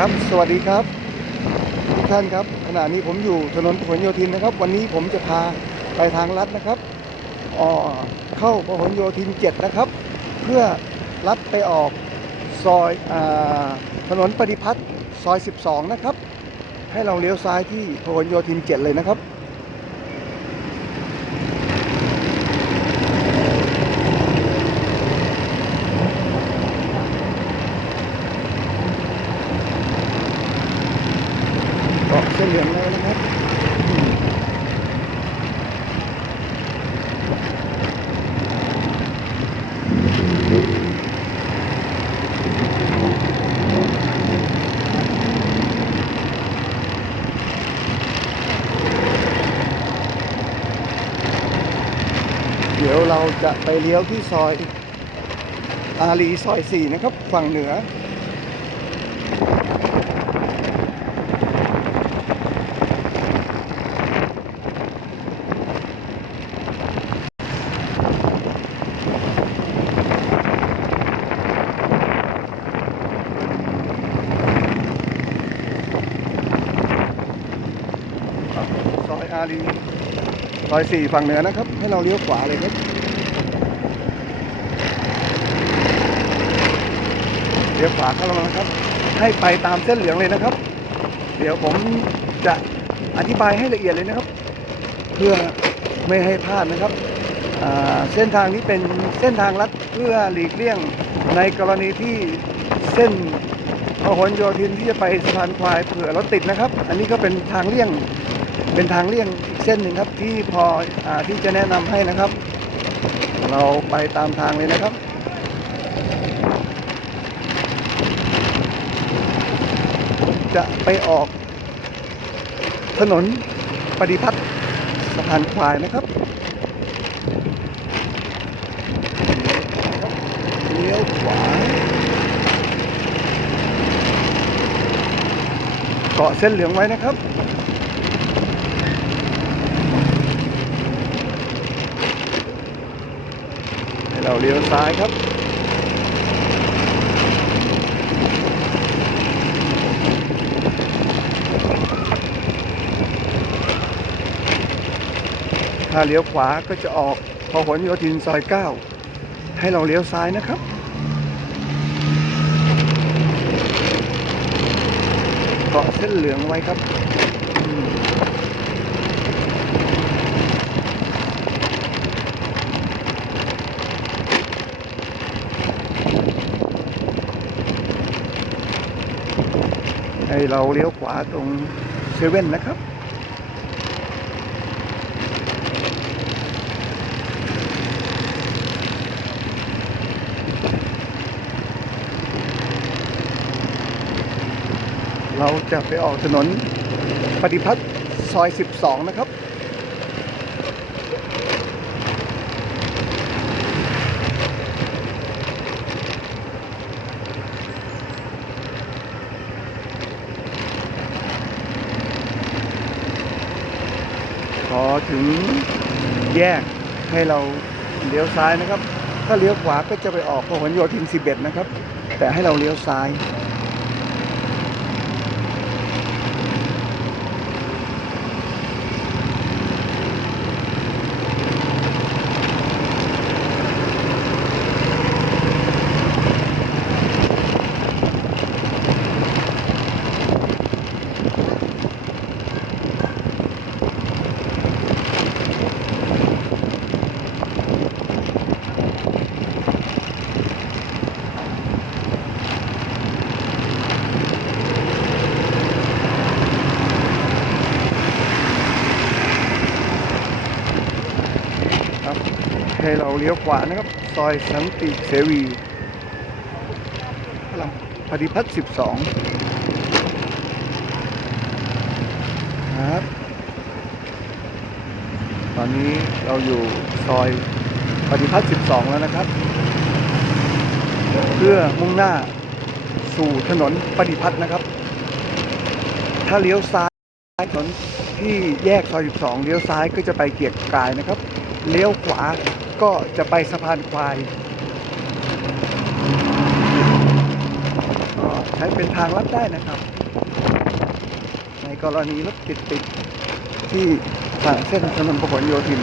ครับ สวัสดีครับทุกท่านครับขณะนี้ผมอยู่ถนนพหลโยธินนะครับ วันนี้ผมจะพาไปทางลัดนะครับออเข้าพหลโยธินเจ็ดนะครับ เพื่อลัดไปออกซอยอถนนปฏิพัฒน์ซอย 12 นะครับ ให้เราเลี้ยวซ้ายที่พหลโยธินเจ็ดเลยนะครับ เกาะเส้นเหลืองเลยนะครับเดี๋ยวเราจะไปเลี้ยวที่ซอยอารีซอย4นะครับ ฝั่งเหนือารีซอยสี่ฝั่งเหนือนะครับ ให้เราเลี้ยวขวาเลยครับเลี้ยวขวาเข้ามาครับ ให้ไปตามเส้นเหลืองเลยนะครับ เดี๋ยวผมจะอธิบายให้ละเอียดเลยนะครับ เพื่อไม่ให้พลาดนะครับเส้นทางนี้เป็นเส้นทางลัดเพื่อหลีกเลี่ยงในกรณีที่เส้นพหลโยธินที่จะไปสะพานควายเผื่อรถติดนะครับ อันนี้ก็เป็นทางเลี่ยง เป็นทางเลี่ยงอีกเส้นหนึ่งครับที่พออที่จะแนะนำให้นะครับ เราไปตามทางเลยนะครับจะไปออกถนนปฏิพัฒน์สะพานควายนะครับเลี้ยวขวาเกาะเส้นเหลืองไว้นะครับ ให้ เราเลี้ยวซ้ายครับ ถ้าเลี้ยวขวาก็จะออกพหลโยธินซอย 9 ให้เราเลี้ยวซ้ายนะครับเกาะเส้นเหลืองไว้ครับ ให้เราเลี้ยวขวาตรงเซเว่นนะครับ เราจะไปออกถนนปฏิพัฒน์ซอย 12 นะครับ ถึงแยกให้เราเลี้ยวซ้ายนะครับ ถ้าเลี้ยวขวาก็จะไปออกพหลโยธิน 11 นะครับ แต่ให้เราเลี้ยวซ้าย เลี้ยวขวานะครับ ซอยสันติเสวีพลังปฏิพัฒน์12ครับ ตอนนี้เราอยู่ซอยปฏิพัฒน์12แล้วนะครับ เพื่อมุ่งหน้าสู่ถนนปฏิพัฒน์นะครับ ถ้าเลี้ยวซ้ายถนนที่แยกซอย 12 เลี้ยวซ้ายก็จะไปเกียรติกายนะครับ เลี้ยวขวา ก็จะไปสะพานควายก็ใช้เป็นทางลัดได้นะครับ ในกรณีรถติดติดที่ทางเส้นถนนพหลโยธิน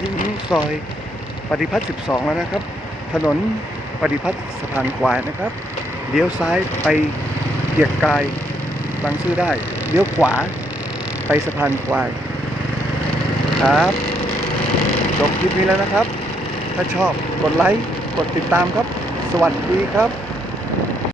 ถึงซอยปฏิพัฒน์12 แล้วนะครับ ถนนปฏิพัฒน์สะพานควายนะครับเลี้ยวซ้ายไปเกียรติกายบางซื่อได้เลี้ยวขวาไปสะพานควายครับจบคลิปนี้แล้วนะครับ ถ้าชอบกดไลค์ กดติดตามครับ สวัสดีครับ